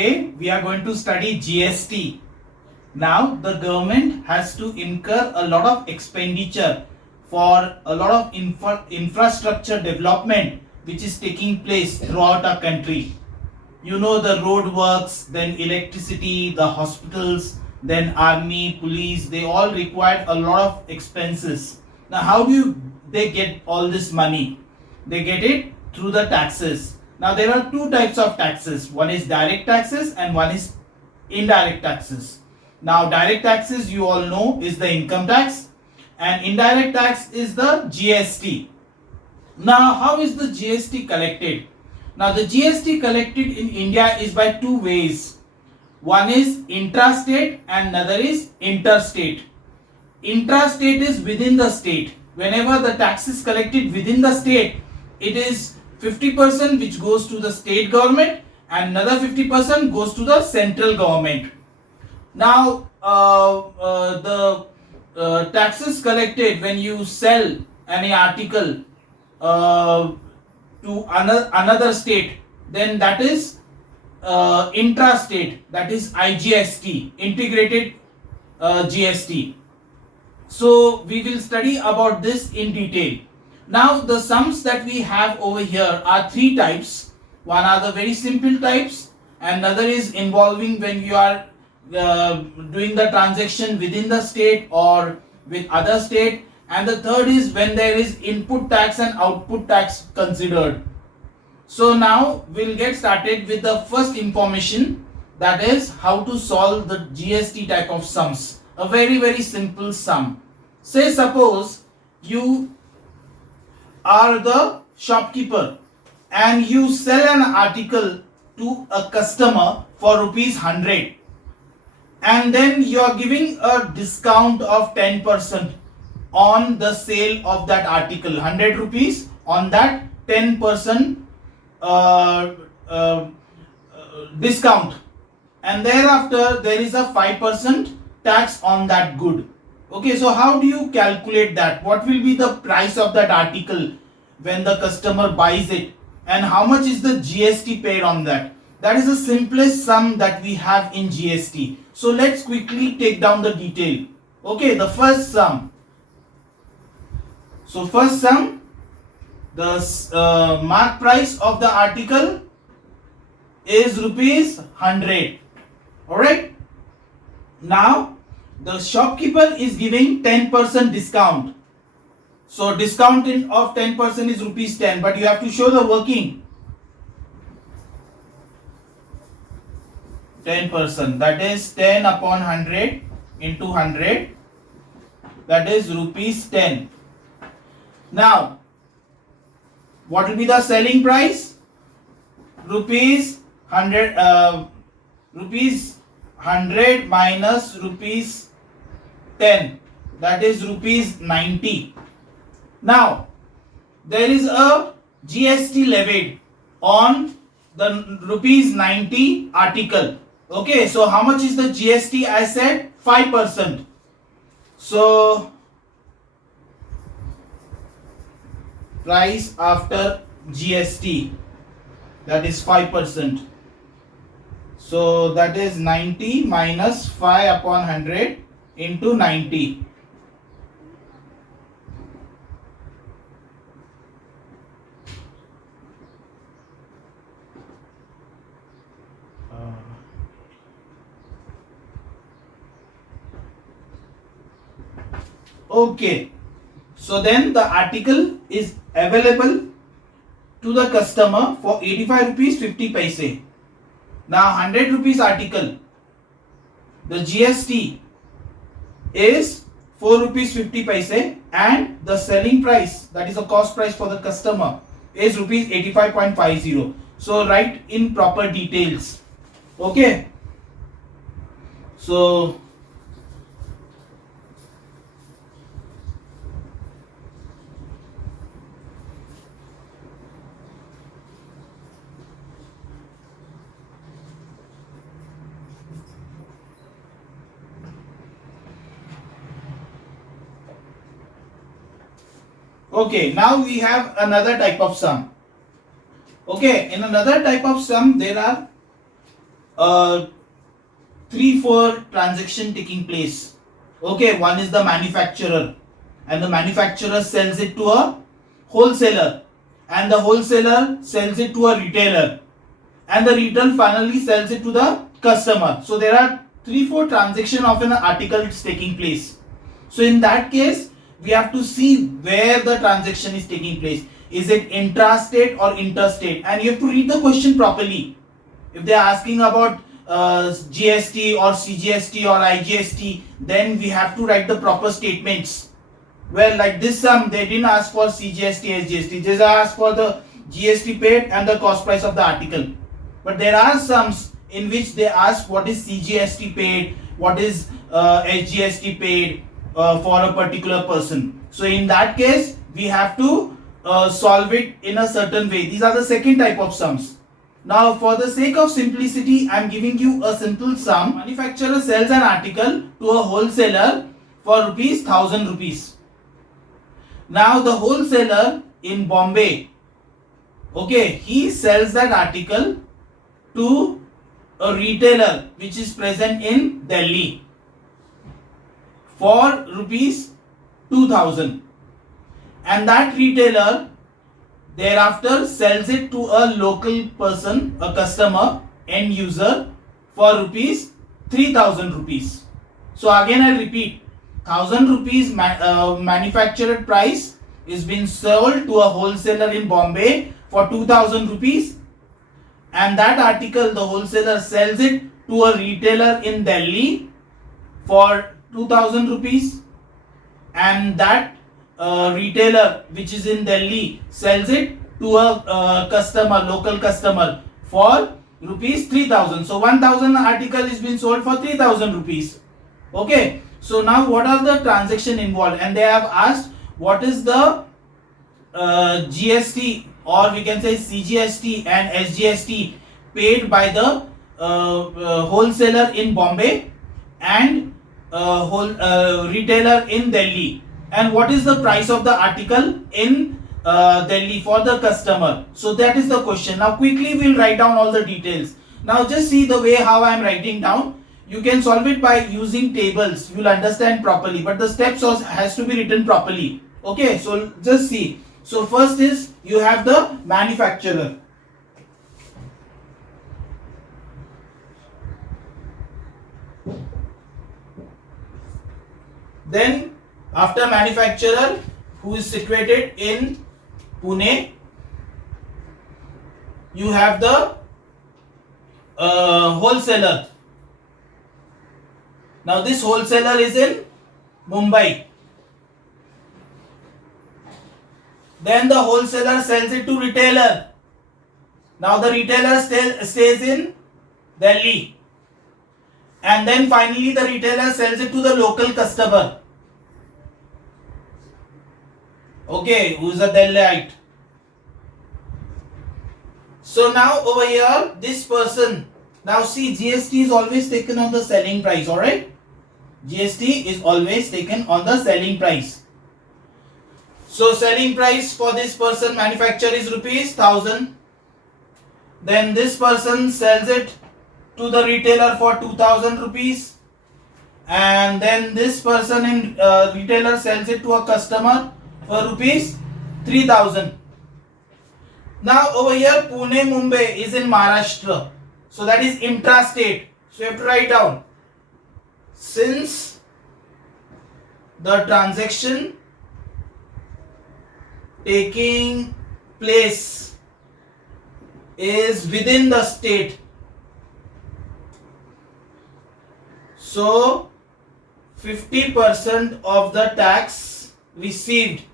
Today we are going to study GST. Now the government has to incur a lot of expenditure for a lot of infrastructure development which is taking place throughout our country. You know, the road works, then electricity, the hospitals, then army, police, they all require a lot of expenses. Now how do they get all this money? They get it through the taxes. Now there are two types of taxes. One is direct taxes and one is indirect taxes. Now direct taxes, you all know, is the income tax, and indirect tax is the GST. Now how is the GST collected? Now the GST collected in India is by two ways. One is intrastate and another is interstate. Intrastate is within the state. Whenever the tax is collected within the state, it is 50% which goes to the state government and another 50% goes to the central government. Now the taxes collected when you sell any article to another state, then that is intrastate, that is IGST, integrated GST. So we will study about this in detail. Now the sums that we have over here are three types. One are the very simple types, another is involving when you are doing the transaction within the state or with other state, and the third is when there is input tax and output tax considered. So now we'll get started with the first information, that is how to solve the GST type of sums. A very simple sum. Say suppose you are the shopkeeper and you sell an article to a customer for rupees 100, and then you are giving a discount of 10% on the sale of that article, 100 rupees, on that 10% discount, and thereafter there is a 5% tax on that good. Okay, so how do you calculate that? What will be the price of that article when the customer buys it, and how much is the GST paid on that? That is the simplest sum that we have in GST. So let's quickly take down the detail. Okay, the first sum. So first sum, the mark price of the article is rupees 100. Alright. Now the shopkeeper is giving 10% discount. So discount of 10% is rupees 10, but you have to show the working. 10%, that is 10 upon 100 into 100, that is rupees 10. Now what will be the selling price? Rupees 100 minus rupees 10, that is rupees 90. Now there is a GST levied on the rupees 90 article. Okay, so how much is the GST? I said 5%. So price after GST, that is 5%. So that is 90 minus 5 upon 100 into 90. Okay, so then the article is available to the customer for 85 rupees 50 paise. Now 100 rupees article, the GST is 4 rupees 50 paise, and the selling price, that is the cost price for the customer, is rupees 85.50. So write in proper details. Okay, so okay, now we have another type of sum. Okay, in another type of sum there are 3-4 transaction taking place. Okay, one is the manufacturer, and the manufacturer sells it to a wholesaler, and the wholesaler sells it to a retailer, and the retailer finally sells it to the customer. So there are 3-4 transactions of an article is taking place. So in that case, we have to see where the transaction is taking place. Is it intrastate or interstate? And you have to read the question properly. If they are asking about GST or CGST or IGST, then we have to write the proper statements. Well, like this sum, they didn't ask for CGST, SGST. They just asked for the GST paid and the cost price of the article. But there are sums in which they ask what is CGST paid, what is SGST paid for a particular person. So in that case, we have to solve it in a certain way. These are the second type of sums. Now, for the sake of simplicity, I am giving you a simple sum. Manufacturer sells an article to a wholesaler for ₹1,000. Now, the wholesaler in Bombay, okay, he sells that article to a retailer which is present in Delhi for ₹2,000, and that retailer thereafter sells it to a local person, a customer, end user, for ₹3,000. So again I repeat, ₹1,000 manufactured price is being sold to a wholesaler in Bombay for ₹2,000, and that article the wholesaler sells it to a retailer in Delhi for ₹2,000, and that retailer which is in Delhi sells it to a customer, local customer, for ₹3,000. So 1,000 article is being sold for ₹3,000. Okay, so now what are the transaction involved? And they have asked what is the GST, or we can say CGST and SGST paid by the wholesaler in Bombay and retailer in Delhi, and what is the price of the article in Delhi for the customer. So that is the question. Now quickly we'll write down all the details. Now just see the way how I am writing down. You can solve it by using tables. You'll understand properly, but the steps also has to be written properly. Okay, so just see. So first is you have the manufacturer. Then after manufacturer, who is situated in Pune, you have the wholesaler. Now this wholesaler is in Mumbai. Then the wholesaler sells it to retailer. Now the retailer stays in Delhi. And then finally the retailer sells it to the local customer. Okay, who's a Delhiite. So now over here, this person, now see, GST is always taken on the selling price, alright? GST is always taken on the selling price. So selling price for this person manufacturer is ₹1,000. Then this person sells it to the retailer for ₹2,000, and then this person in retailer sells it to a customer for ₹3,000. Now over here Pune Mumbai is in Maharashtra, so that is intrastate. So you have to write down, since the transaction taking place is within the state, so 50% of the tax received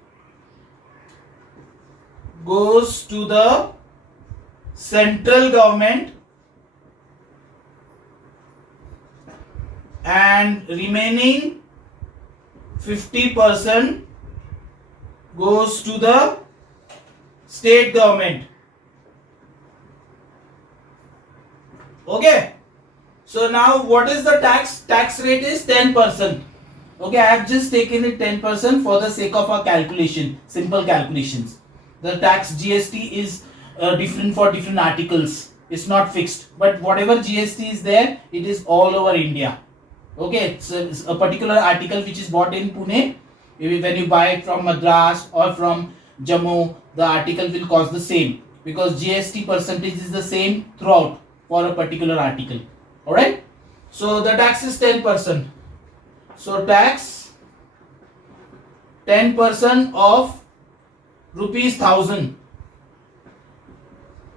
goes to the central government and remaining 50% goes to the state government. Okay, so now what is the tax? Tax rate is 10%. Okay, I have just taken it 10% for the sake of our calculation, simple calculations. The tax GST is different for different articles. It's not fixed, but whatever GST is there, it is all over India. Okay, it's a particular article which is bought in Pune. Maybe when you buy it from Madras or from Jammu, the article will cost the same because GST percentage is the same throughout for a particular article. Alright, so the tax is 10%. So tax 10% of rupees 1000.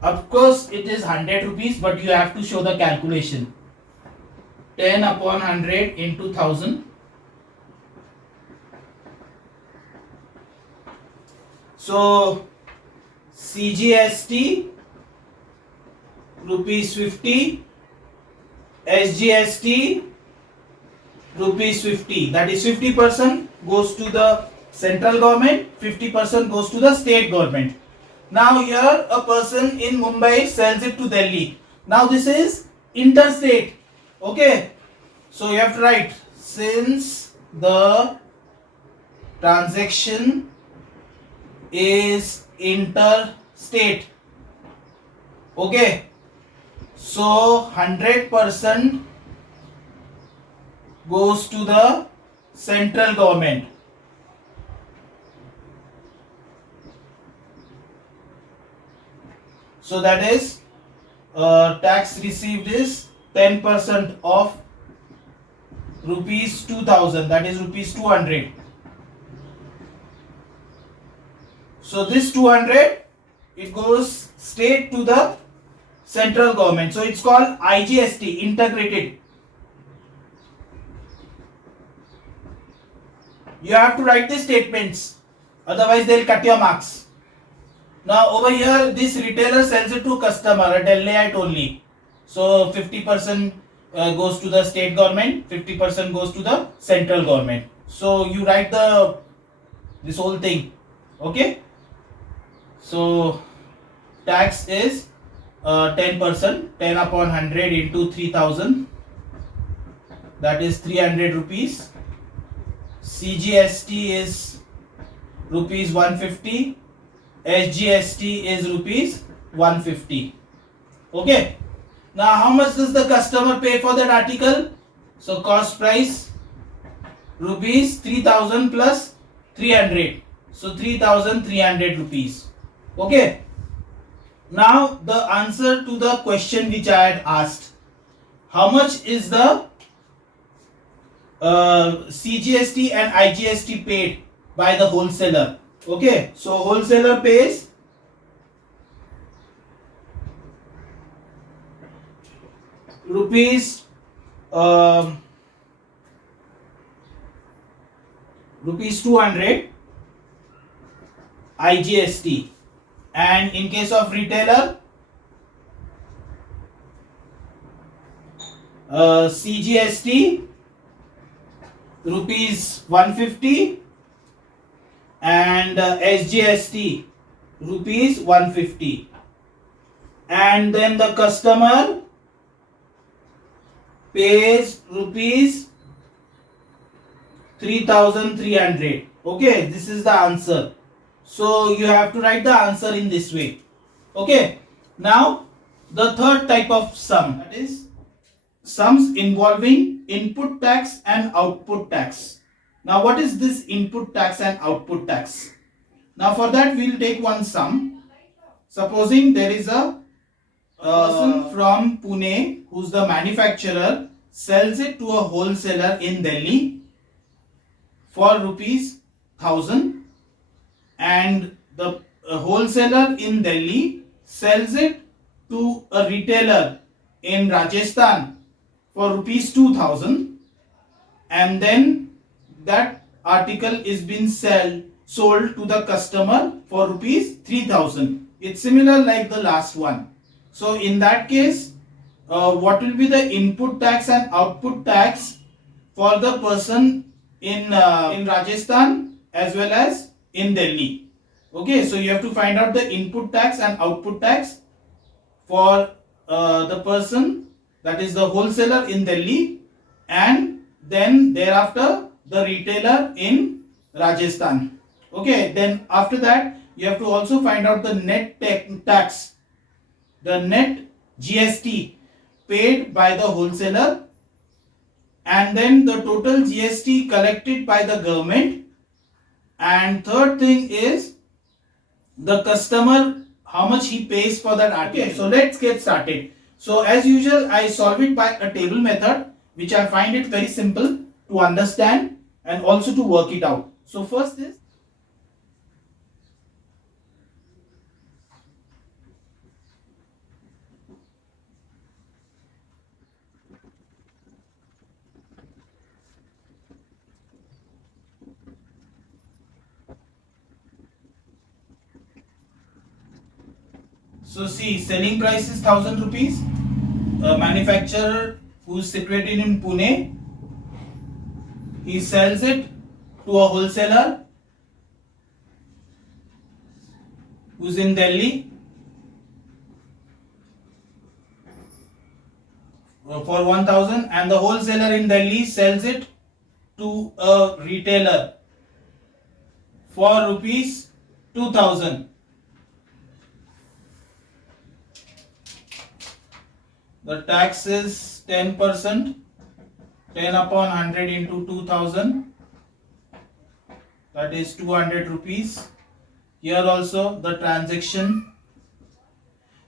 Of course, it is 100 rupees, but you have to show the calculation. 10 upon 100 into 1000. So CGST rupees 50, SGST rupees 50. That is 50% goes to the central government, 50% goes to the state government. Now here a person in Mumbai sells it to Delhi. Now this is interstate. Okay, so you have to write, since the transaction is interstate. Okay, so 100% goes to the central government. So that is tax received is 10% of rupees 2000, that is rupees 200. So this 200, it goes straight to the central government. So it's called IGST, integrated. You have to write the statements, otherwise they'll cut your marks. Now over here, this retailer sells it to customer, a Delhiite only. So 50% goes to the state government, 50% goes to the central government. So you write this whole thing. Okay. So tax is 10%, 10 upon 100 into 3000. That is 300 rupees. CGST is rupees 150. SGST is rupees 150. Okay. Now how much does the customer pay for that article? So cost price rupees 3000 plus 300. So 3300 rupees. Okay. Now the answer to the question which I had asked. How much is the CGST and IGST paid by the wholesaler? Okay, so wholesaler pays rupees 200 IGST, and in case of retailer CGST rupees 150 and SGST rupees 150, and then the customer pays rupees 3300. Okay, this is the answer. So you have to write the answer in this way. Okay, now the third type of sum, that is sums involving input tax and output tax. Now what is this input tax and output tax? Now for that we will take one sum. Supposing there is a person from Pune who's the manufacturer, sells it to a wholesaler in Delhi for rupees 1000, and the wholesaler in Delhi sells it to a retailer in Rajasthan for rupees 2000, and then that article is being sold to the customer for rupees 3000. It's similar like the last one. So in that case, what will be the input tax and output tax for the person in Rajasthan as well as in Delhi? Okay, so you have to find out the input tax and output tax for the person, that is the wholesaler in Delhi, and then thereafter the retailer in Rajasthan. Okay, then after that you have to also find out the net tax, the net GST paid by the wholesaler, and then the total GST collected by the government, and third thing is the customer, how much he pays for that article. Okay, so let's get started. So as usual, I solve it by a table method, which I find it very simple to understand and also to work it out. So first is, so see, selling price is 1000 rupees. A manufacturer who is situated in Pune, he sells it to a wholesaler who's in Delhi for 1000, and the wholesaler in Delhi sells it to a retailer for rupees 2000. The tax is 10%, 10 upon 100 into 2000, that is 200 rupees. Here also the transaction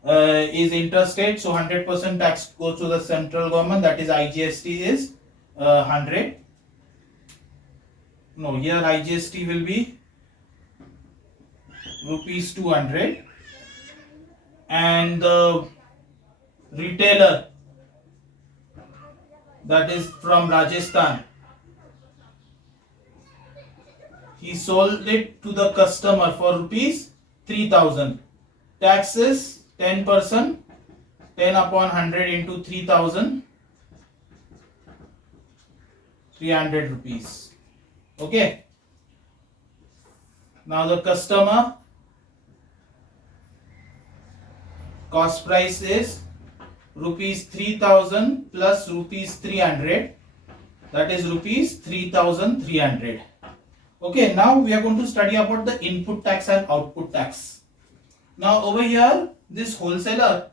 is interstate, so 100% tax goes to the central government, that is IGST is 100. No, here IGST will be rupees 200, and the retailer, that is from Rajasthan, he sold it to the customer for rupees 3000. Tax is 10%, 10 upon 100 into 3000, 300 rupees. Okay. Now the customer cost price is rupees 3000 plus rupees 300, that is rupees 3300. Okay, now we are going to study about the input tax and output tax. Now over here, this wholesaler,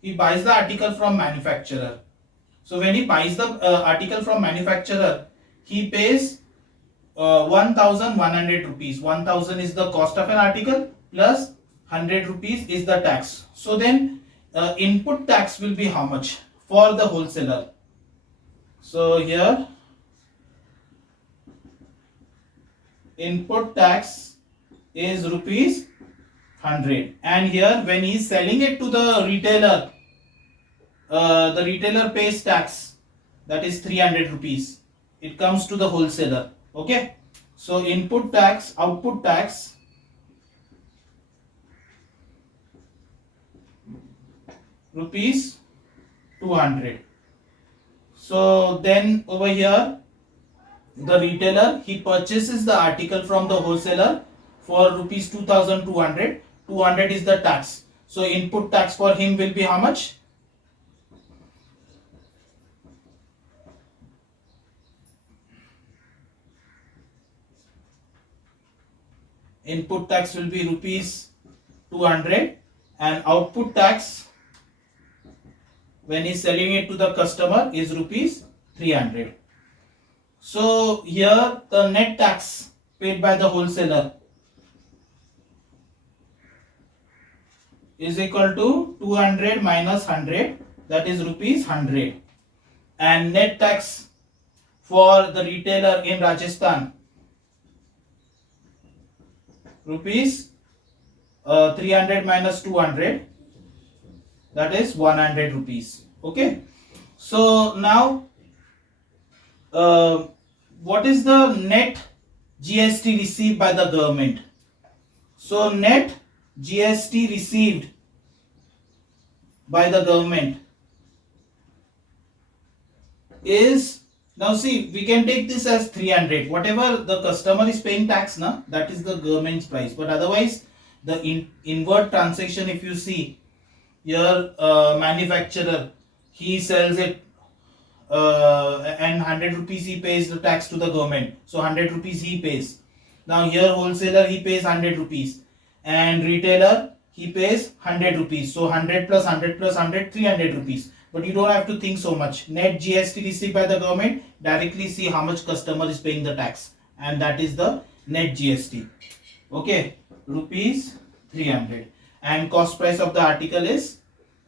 he buys the article from manufacturer. So when he buys the article from manufacturer, he pays 1100 rupees. 1000 is the cost of an article plus 100 rupees is the tax. So then input tax will be how much for the wholesaler? So here input tax is rupees 100, and here when he is selling it to the retailer pays tax, that is 300 rupees. It comes to the wholesaler. Okay, so input tax, output tax, rupees 200. So then over here, the retailer, he purchases the article from the wholesaler for rupees 2200. 200 is the tax. So input tax for him will be how much? Input tax will be rupees 200, and output tax when he is selling it to the customer is rupees 300. So here the net tax paid by the wholesaler is equal to 200 minus 100, that is rupees 100, and net tax for the retailer in Rajasthan, rupees 300 minus 200, that is 100 rupees. Okay, so now what is the net GST received by the government? So net GST received by the government is, now see, we can take this as 300. Whatever the customer is paying tax, na, that is the government's price. But otherwise, the inward transaction, if you see, here manufacturer, he sells it and 100 rupees he pays the tax to the government. So 100 rupees he pays. Now here wholesaler, he pays 100 rupees. And retailer, he pays 100 rupees. So 100 plus 100 plus 100, 300 rupees. But you don't have to think so much. Net GST received by the government, directly see how much customer is paying the tax, and that is the net GST. Okay, rupees 300, and cost price of the article is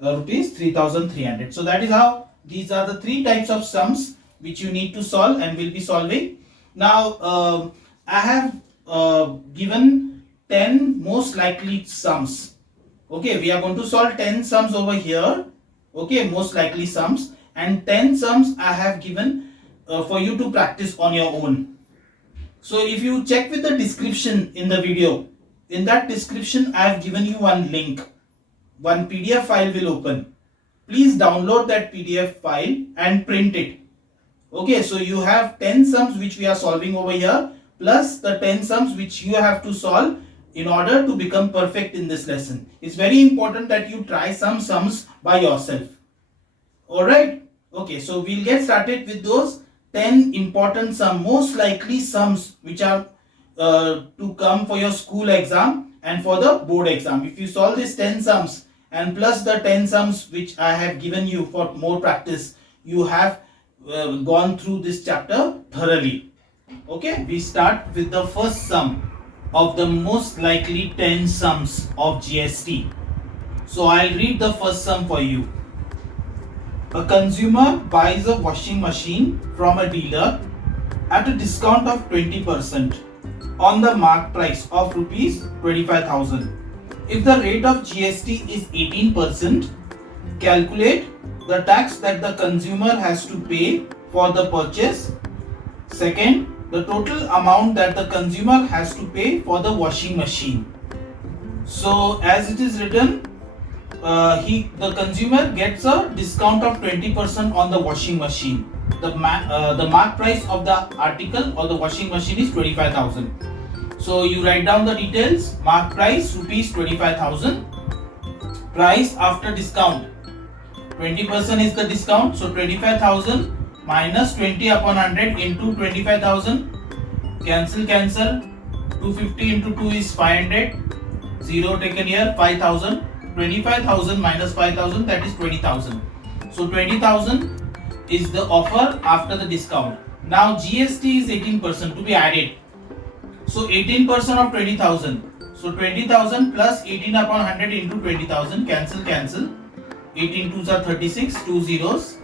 rupees 3300. So that is how, these are the three types of sums which you need to solve and will be solving. Now I have given 10 most likely sums. Okay, we are going to solve 10 sums over here. Okay, most likely sums, and 10 sums I have given for you to practice on your own. So if you check with the description in the video, in that description I have given you one link. One PDF file will open. Please download that PDF file and print it. Okay, so you have 10 sums which we are solving over here, plus the 10 sums which you have to solve in order to become perfect in this lesson. It's very important that you try some sums by yourself. Alright, okay, so we'll get started with those 10 important sums, most likely sums which are to come for your school exam and for the board exam. If you solve these 10 sums and plus the 10 sums which I have given you for more practice, you have gone through this chapter thoroughly. Okay, we start with the first sum of the most likely 10 sums of GST. So I'll read the first sum for you. A consumer buys a washing machine from a dealer at a discount of 20% on the marked price of rupees 25,000. If the rate of GST is 18%, calculate the tax that the consumer has to pay for the purchase. Second, the total amount that the consumer has to pay for the washing machine. So as it is written, the consumer gets a discount of 20% on the washing machine. The mark price of the article or the washing machine is 25,000. So you write down the details. Mark price rupees 25,000. Price after discount, 20% is the discount. So 25,000 minus 20 upon 100 into 25,000. Cancel. 250 into 2 is 500. 0 taken here. 5,000. 25,000 minus 5,000, that is 20,000. So 20,000 is the offer after the discount. Now GST is 18% to be added. So 18% of 20,000. So 20,000 plus 18 upon 100 into 20,000. Cancel. 18 2s are 36. 2 zeros.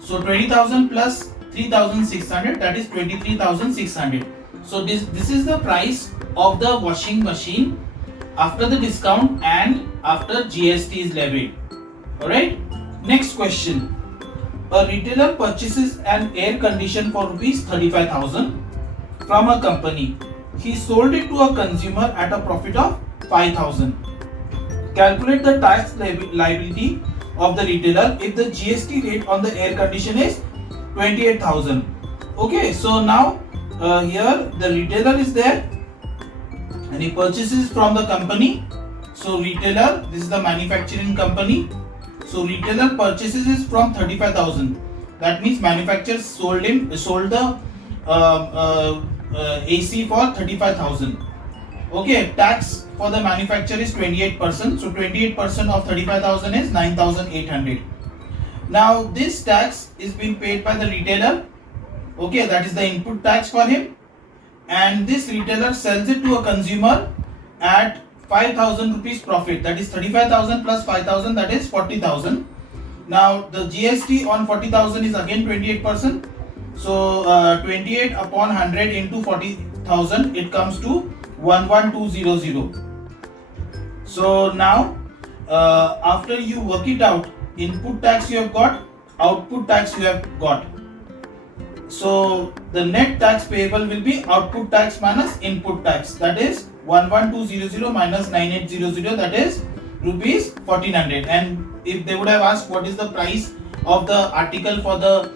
So 20,000 plus 3,600, that is 23,600. So this is the price of the washing machine after the discount and after GST is levied. Alright. Next question. A retailer purchases an air conditioner for rupees 35,000 from a company. He sold it to a consumer at a profit of 5,000. Calculate the tax liability of the retailer if the GST rate on the air conditioner is 28,000. Okay, so now here the retailer is there and he purchases from the company. So retailer, this is the manufacturing company. So retailer purchases is from 35,000. That means manufacturer sold the AC for 35,000. Okay, tax for the manufacturer is 28%. So 28% of 35,000 is 9,800. Now this tax is being paid by the retailer. Okay, that is the input tax for him. And this retailer sells it to a consumer at 5,000 rupees profit. That is 35,000 plus 5,000, that is 40,000. Now the GST on 40,000 is again 28%. So 28 upon 100 into 40,000, it comes to 11,200. So now after you work it out, input tax you have got, output tax you have got. So the net tax payable will be output tax minus input tax, that is 11,200 minus 9,800, that is rupees 1,400. And if they would have asked what is the price of the article for the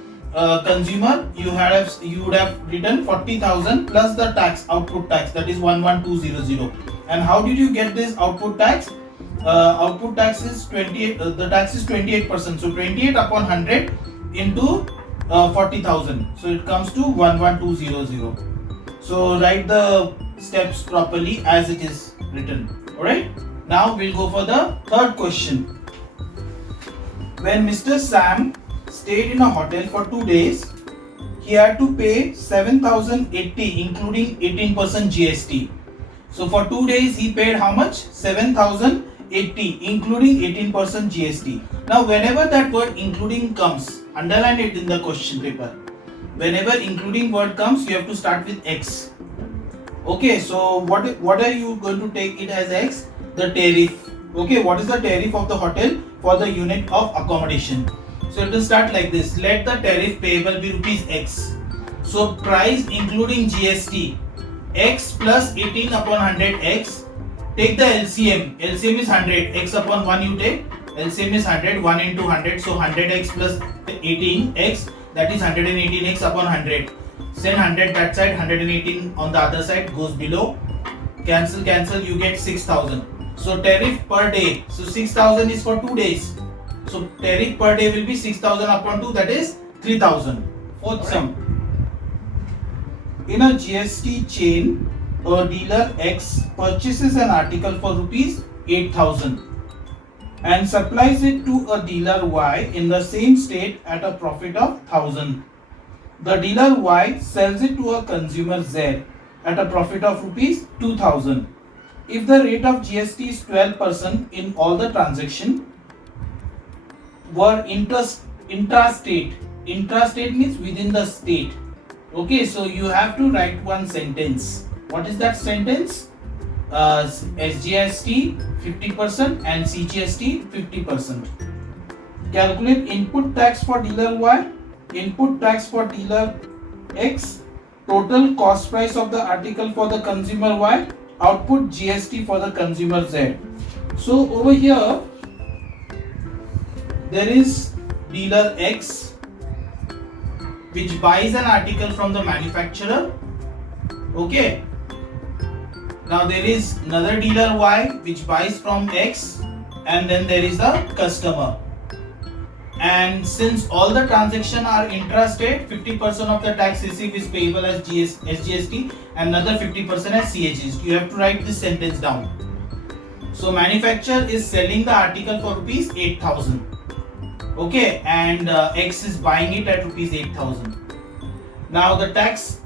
consumer, you would have written 40,000 plus the tax, output tax, that is 11,200. And how did you get this output tax? Output tax is 28. The tax is 28%. So 28 upon 100 into 40,000. So it comes to 11,200. So write the steps properly as it is written. Alright. Now we'll go for the third question. When Mr. Sam stayed in a hotel for 2 days, he had to pay 7,080 including 18% GST. So for 2 days he paid how much? 7,080 including 18% GST. Now whenever that word including comes, underline it in the question paper. Whenever including word comes, you have to start with X. Okay, so what are you going to take it as X? The tariff. Okay, what is the tariff of the hotel for the unit of accommodation? So it will start like this. Let the tariff payable be rupees X. So price including GST X plus 18 upon 100 X. Take the LCM. LCM is 100. X upon 1 you take. LCM is 100. 1 into 100. So 100X plus 18X, that is 118X upon 100. Send 100 that side, 118 on the other side, goes below. Cancel, cancel, you get 6,000. So tariff per day. So 6,000 is for 2 days. So tariff per day will be 6,000 upon 2, that is 3,000. Fourth sum. In a GST chain, a dealer X purchases an article for rupees 8,000 and supplies it to a dealer Y in the same state at a profit of 1,000. The dealer Y sells it to a consumer Z at a profit of rupees 2,000. If the rate of GST is 12% in all the transactions were intrastate. Intrastate means within the state. Okay, so you have to write one sentence. What is that sentence? SGST 50% and CGST 50%. Calculate input tax for dealer Y, input tax for dealer X, total cost price of the article for the consumer Y, output GST for the consumer Z. So over here there is dealer X which buys an article from the manufacturer. Okay. Now there is another dealer Y which buys from X, and then there is the customer. And since all the transactions are intrastate, 50% of the tax received is payable as SGST and another 50% as CGST. You have to write this sentence down. So manufacturer is selling the article for rupees 8,000. Okay, and X is buying it at rupees 8,000. Now the tax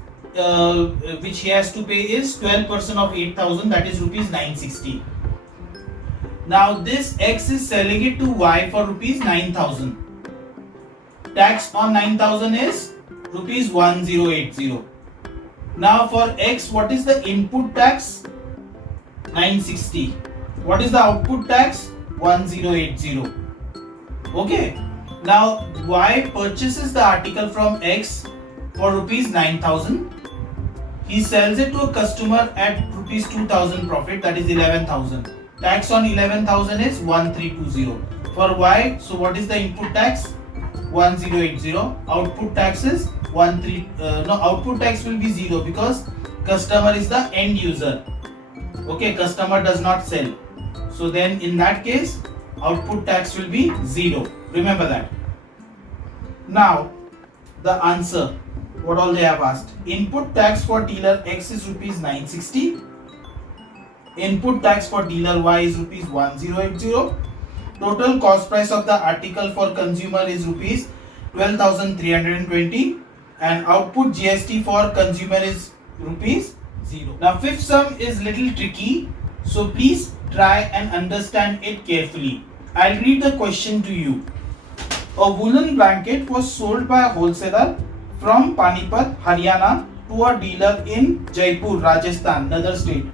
which he has to pay is 12% of 8,000, that is rupees 960. Now this X is selling it to Y for rupees 9,000. Tax on 9,000 is rupees 1080. Now for X, what is the input tax? 960. What is the output tax? 1080. Okay. Now Y purchases the article from X for rupees 9,000. He sells it to a customer at rupees 2,000 profit, that is 11,000. Tax on 11,000 is 1320. For Y, so what is the input tax? 1080. Output tax is output tax will be 0 because customer is the end user. Okay, customer does not sell. So then in that case, output tax will be 0. Remember that. Now the answer, what all they have asked. Input tax for dealer X is rupees 960. Input tax for dealer Y is rupees 1080. Total cost price of the article for consumer is rupees 12,320 and output GST for consumer is rupees 0. Now fifth sum is little tricky, so please try and understand it carefully. I'll read the question to you. A woolen blanket was sold by a wholesaler from Panipat, Haryana to a dealer in Jaipur, Rajasthan, another state,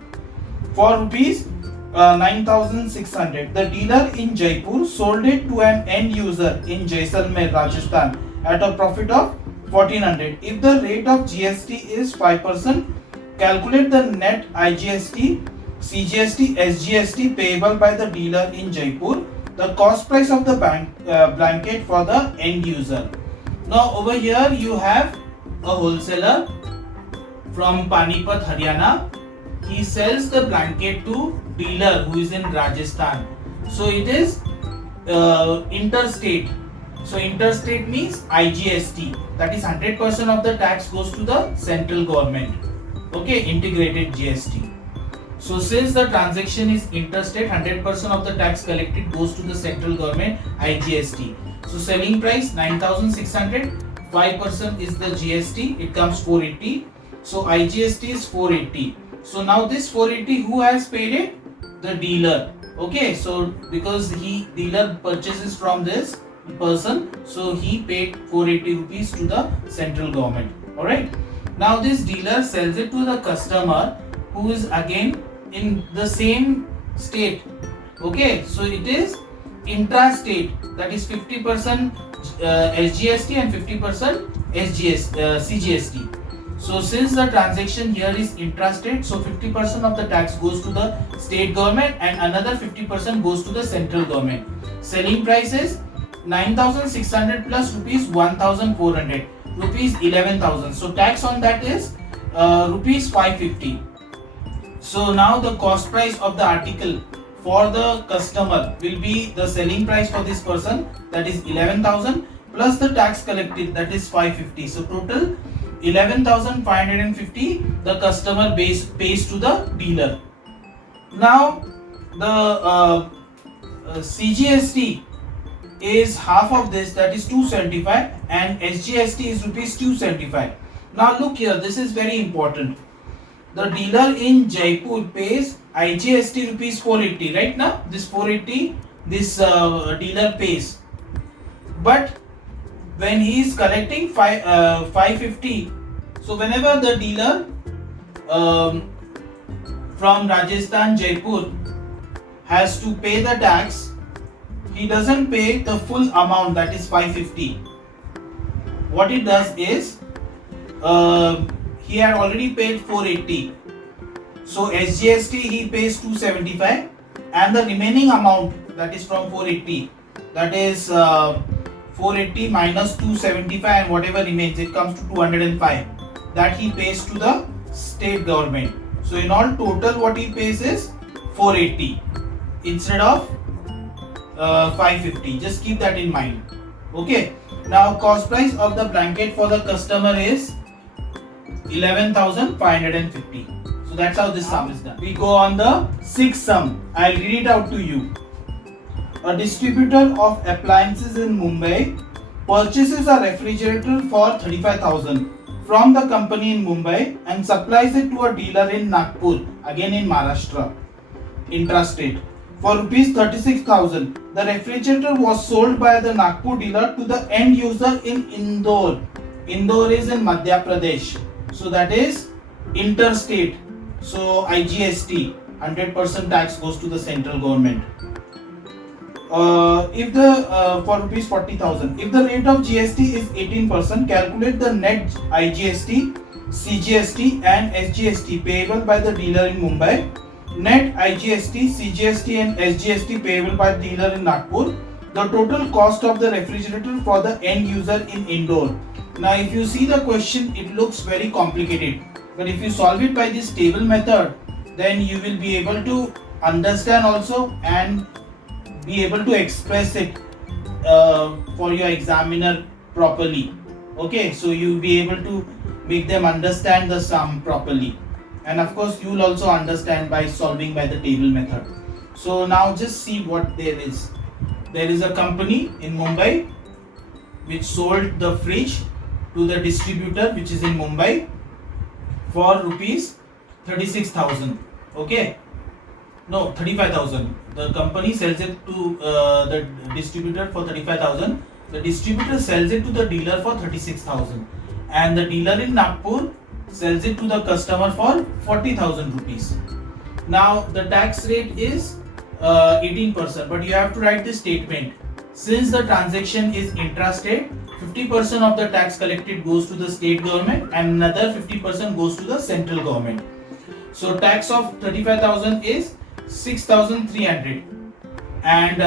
for rupees 9,600. The dealer in Jaipur sold it to an end user in Jaisalmer, Rajasthan at a profit of 1,400. If the rate of GST is 5%, calculate the net IGST, CGST, SGST payable by the dealer in Jaipur, the cost price of the blanket for the end user. Now over here you have a wholesaler from Panipat, Haryana. He sells the blanket to dealer who is in Rajasthan. So it is interstate. So interstate means IGST. That is 100% of the tax goes to the central government. Okay, integrated GST. So since the transaction is interstate, 100% of the tax collected goes to the central government, IGST. So selling price 9,600, 5% is the GST, it comes 480. So IGST is 480. So now this 480, who has paid it? The dealer. Okay, so because dealer purchases from this person, so he paid 480 rupees to the central government. Alright. Now this dealer sells it to the customer who is again in the same state. Okay, so it is intra-state, that is 50% SGST and 50% CGST. So since the transaction here is intrastate, so 50% of the tax goes to the state government and another 50% goes to the central government. Selling price is 9,600 plus rupees 1,400, rupees 11,000. So tax on that is rupees 550. So now the cost price of the article for the customer will be the selling price for this person, that is 11,000, plus the tax collected, that is 550. So total 11,550 the customer pays to the dealer. Now the CGST is half of this, that is 275, and SGST is rupees 275. Now look here, this is very important. The dealer in Jaipur pays IGST rupees 480, right? Now this 480 this dealer pays, but when he is collecting 550, so whenever the dealer from Rajasthan, Jaipur has to pay the tax, he doesn't pay the full amount, that is 550. What he does is he had already paid 480, so SGST he pays 275, and the remaining amount, that is from 480, that is 480 minus 275, and whatever remains, it comes to 205, that he pays to the state government. So in all total what he pays is 480 instead of 550. Just keep that in mind. Okay. Now cost price of the blanket for the customer is 11,550. So that's how this sum is done. We go on the sixth sum. I'll read it out to you. A distributor of appliances in Mumbai purchases a refrigerator for 35,000 from the company in Mumbai and supplies it to a dealer in Nagpur, again in Maharashtra, intrastate, for rupees 36,000. The refrigerator was sold by the Nagpur dealer to the end user in Indore. Indore is in Madhya Pradesh. So that is interstate. So IGST, 100% tax goes to the central government. If the for rupees 40,000, if the rate of GST is 18%, calculate the net IGST, CGST and SGST payable by the dealer in Mumbai, net IGST, CGST and SGST payable by the dealer in Nagpur, the total cost of the refrigerator for the end user in Indore. Now if you see the question, it looks very complicated, but if you solve it by this table method, then you will be able to understand also and be able to express it for your examiner properly. Okay, so you will be able to make them understand the sum properly, and of course you will also understand by solving by the table method. So now just see what there is. There is a company in Mumbai which sold the fridge to the distributor which is in Mumbai for rupees 36,000. Okay, no, 35,000. The company sells it to the distributor for 35,000. The distributor sells it to the dealer for 36,000, and the dealer in Nagpur sells it to the customer for 40,000 rupees. Now the tax rate is 18%, but you have to write this statement. Since the transaction is intrastate, 50% of the tax collected goes to the state government and another 50% goes to the central government. So tax of 35,000 is 6,300 and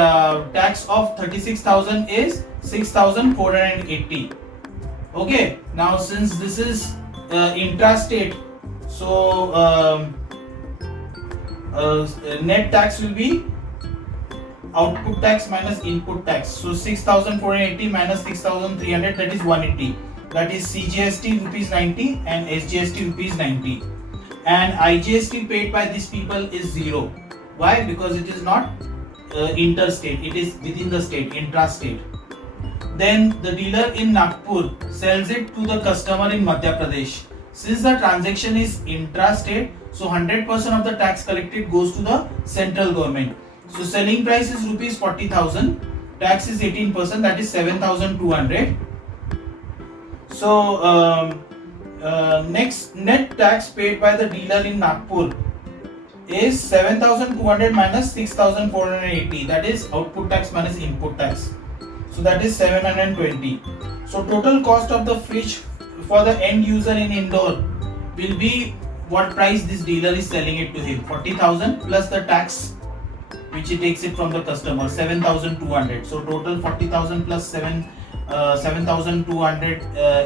tax of 36,000 is 6,480. Okay, now since this is intrastate, so net tax will be output tax minus input tax. So 6,480 minus 6,300, that is 180. That is CGST rupees 90 and SGST rupees 90. and IGST paid by these people is 0. Why? Because it is not interstate, it is within the state, intrastate. Then the dealer in Nagpur sells it to the customer in Madhya Pradesh. Since the transaction is intrastate, so 100% of the tax collected goes to the central government. So selling price is rupees 40,000, tax is 18%, that is 7,200. So next net tax paid by the dealer in Nagpur is 7,200 minus 6,480, that is output tax minus input tax. So that is 720. So total cost of the fridge for the end user in Indore will be what price this dealer is selling it to him, 40,000 plus the tax which he takes it from the customer, 7,200. So total 40,000 plus 7,200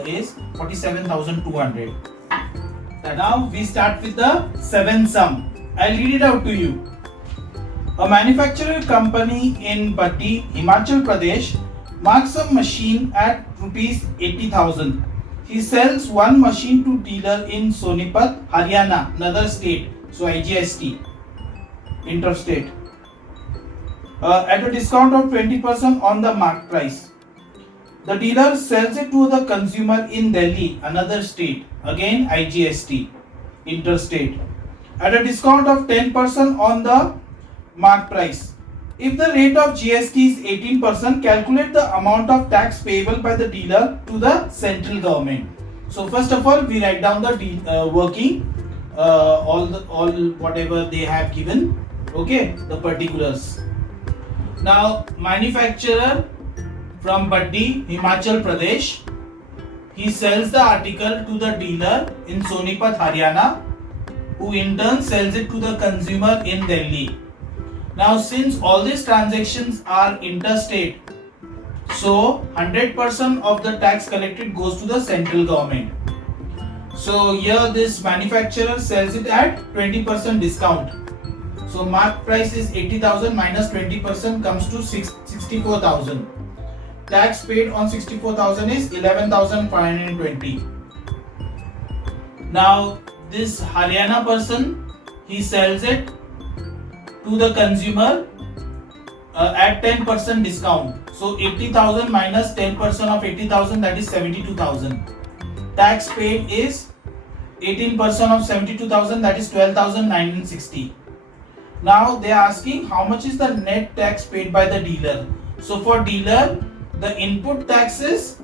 is 47,200. Now we start with the 7th sum. I'll read it out to you. A manufacturer company in Baddi, Himachal Pradesh marks a machine at rupees 80,000. He sells one machine to dealer in Sonipat, Haryana, another state. So IGST, interstate, at a discount of 20% on the mark price. The dealer sells it to the consumer in Delhi, another state, again IGST, interstate, at a discount of 10% on the mark price. If the rate of GST is 18%, calculate the amount of tax payable by the dealer to the central government. So first of all, we write down the working, all whatever they have given, okay, the particulars. Now manufacturer from Baddi, Himachal Pradesh, he sells the article to the dealer in Sonipat, Haryana, who in turn sells it to the consumer in Delhi. Now since all these transactions are interstate, so 100% of the tax collected goes to the central government. So here this manufacturer sells it at 20% discount. So mark price is 80,000 minus 20% comes to 64,000. Tax paid on 64,000 is 11,520. Now this Haryana person, he sells it to the consumer at 10% discount. So 80,000 minus 10% of 80,000, that is 72,000. Tax paid is 18% of 72,000, that is 12,960. Now they are asking how much is the net tax paid by the dealer. So for dealer, the input tax is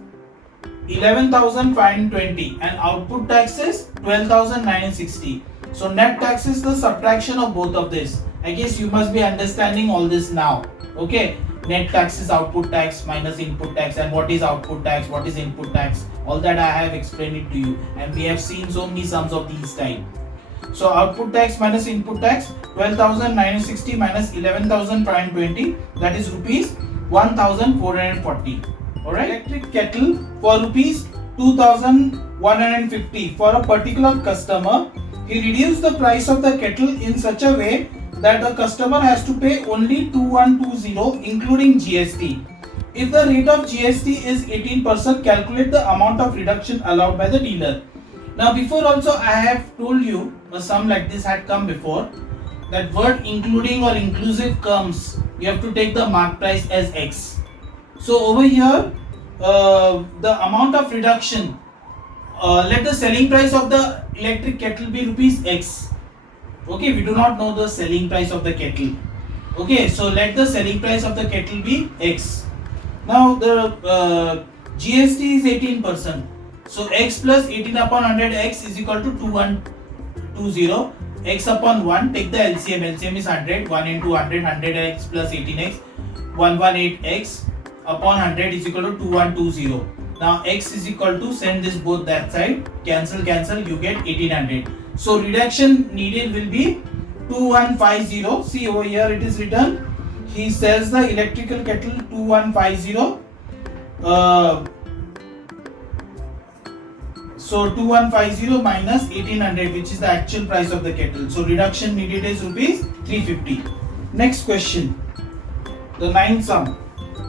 11,520 and output tax is 12,960. So net tax is the subtraction of both of this. I guess you must be understanding all this now. Okay, net tax is output tax minus input tax, and what is output tax, what is input tax, all that I have explained it to you, and we have seen so many sums of these type. So output tax minus input tax, 12,960 minus 11,520, that is rupees 1,440. Alright, electric kettle for rupees 2,150 for a particular customer. He reduced the price of the kettle in such a way that the customer has to pay only 2,120 including GST. If the rate of GST is 18%, calculate the amount of reduction allowed by the dealer. Now before also I have told you a sum like this had come before, that word including or inclusive comes, you have to take the mark price as X. So over here the amount of reduction, let the selling price of the electric kettle be rupees X. Okay, we do not know the selling price of the kettle. Okay, so let the selling price of the kettle be X. Now the GST is 18%. So X plus 18 upon 100 X is equal to 2120. X upon 1, take the LCM. LCM is 100. 1 into 100, 100X plus 18X. 118X upon 100 is equal to 2120. Now X is equal to, send this both that side. Cancel, cancel, you get 1800. So reduction needed will be 2150. See over here it is written. He sells the electrical kettle 2150. So 2150 minus 1800, which is the actual price of the kettle. So reduction needed is rupees 350. Next question. The 9th sum.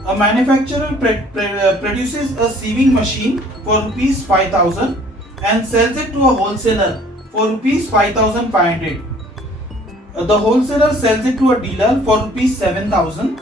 A manufacturer produces a sieving machine for rupees 5,000 and sells it to a wholesaler for rupees 5,500. The wholesaler sells it to a dealer for rupees 7,000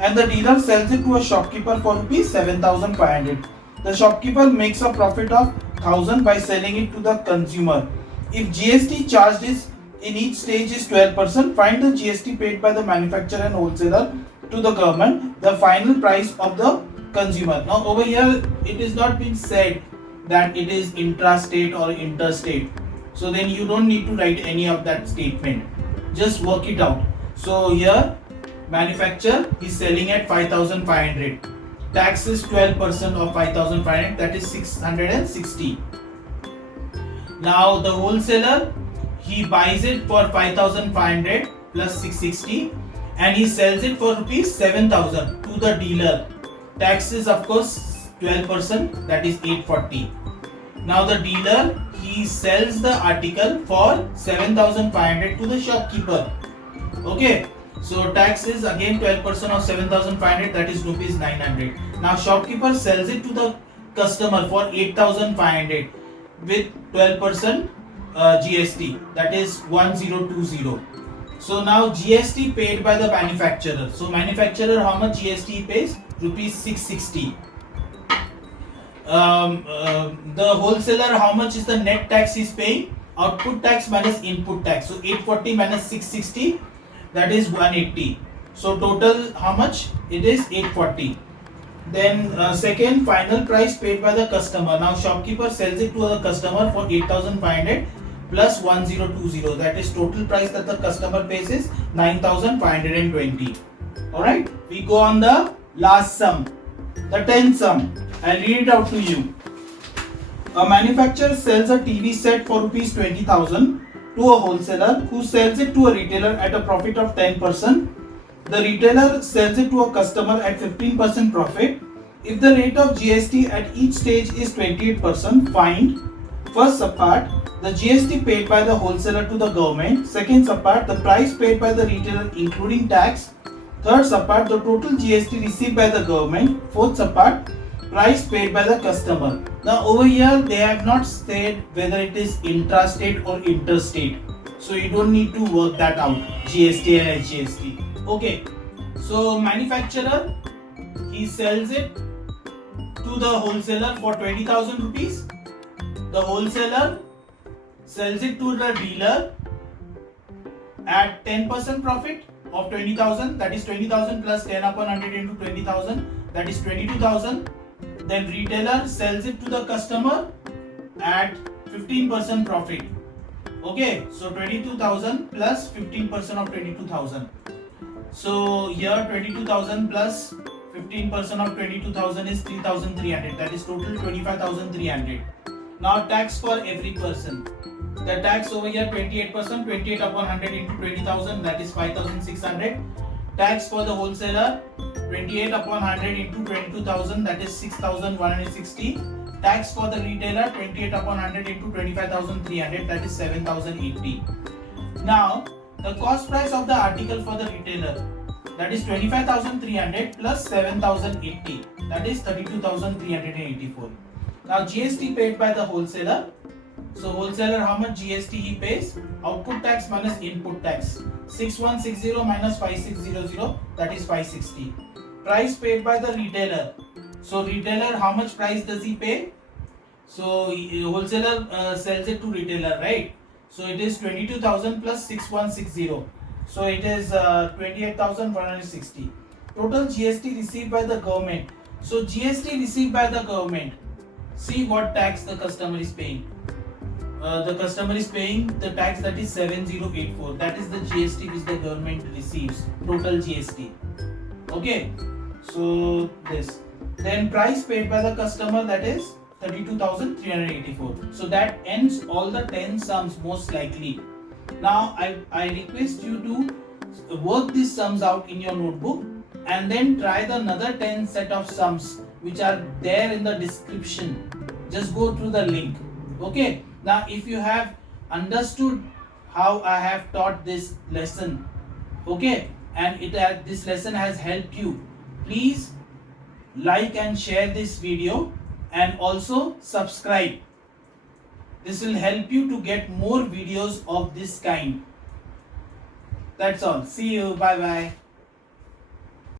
and the dealer sells it to a shopkeeper for rupees 7,500. The shopkeeper makes a profit of 1,000 by selling it to the consumer. If GST charged is in each stage is 12%, find the GST paid by the manufacturer and wholesaler to the government, the final price of the consumer. Now over here it is not been said that it is intrastate or interstate. So then you don't need to write any of that statement. Just work it out. So here manufacturer is selling at 5,500. Tax is 12% of 5,500, that is 660. Now the wholesaler, he buys it for 5,500 plus 660 and he sells it for rupees 7,000 to the dealer. Tax is of course 12%, that is 840. Now the dealer, he sells the article for 7,500 to the shopkeeper. Okay, so tax is again 12% of 7,500, that is rupees 900. Now shopkeeper sells it to the customer for 8,500 with 12% GST, that is 1020. So now GST paid by the manufacturer. So manufacturer, how much GST pays? Rupees 660. The wholesaler, how much is the net tax is paying? Output tax minus input tax. So 840 minus 660, that is 180. So total how much? It is 840. Then second, final price paid by the customer. Now shopkeeper sells it to the customer for 8,500 plus 1020. That is total price that the customer pays is 9,520. Alright, we go on the last sum, the 10th sum. I'll read it out to you. A manufacturer sells a TV set for rupees 20,000 to a wholesaler who sells it to a retailer at a profit of 10%. The retailer sells it to a customer at 15% profit. If the rate of GST at each stage is 28%, find first subpart the GST paid by the wholesaler to the government, second subpart the price paid by the retailer including tax, third subpart the total GST received by the government, fourth subpart price paid by the customer. Now over here they have not said whether it is intrastate or interstate, so you don't need to work that out, GST and HGST. Okay, so manufacturer, he sells it to the wholesaler for 20,000 rupees. The wholesaler sells it to the dealer at 10% profit of 20,000, that is 20,000 plus 10 upon 100 into 20,000, that is 22,000. Then retailer sells it to the customer at 15% profit. Okay, so 22,000 plus 15% of 22,000. So here 22,000 plus 15% of 22,000 is 3,300. That is total 25,300. Now tax for every person. The tax over here 28%, 28 upon 100 into 20,000, that is 5,600. Tax for the wholesaler 28 upon 100 into 22,000, that is 6,160. Tax for the retailer 28 upon 100 into 25,300, that is 7,080. Now the cost price of the article for the retailer, that is 25,300 plus 7,080, that is 32,384. Now GST paid by the wholesaler. So wholesaler, how much GST he pays? Output tax minus input tax. 6160 minus 5600, that is 560. Price paid by the retailer. So retailer, how much price does he pay? So wholesaler sells it to retailer, right? So it is 22,000 plus 6160. So it is 28,160. Total GST received by the government. So GST received by the government. See what tax the customer is paying. The customer is paying the tax, that is 7084. That is the GST which the government receives. Total GST. Okay. So this. Then price paid by the customer, that is 32,384. So that ends all the 10 sums most likely. Now I request you to work these sums out in your notebook and then try the another 10 set of sums which are there in the description. Just go through the link. Okay. Now if you have understood how I have taught this lesson, okay, and this lesson has helped you, please like and share this video and also subscribe. This will help you to get more videos of this kind. That's all. See you. Bye bye.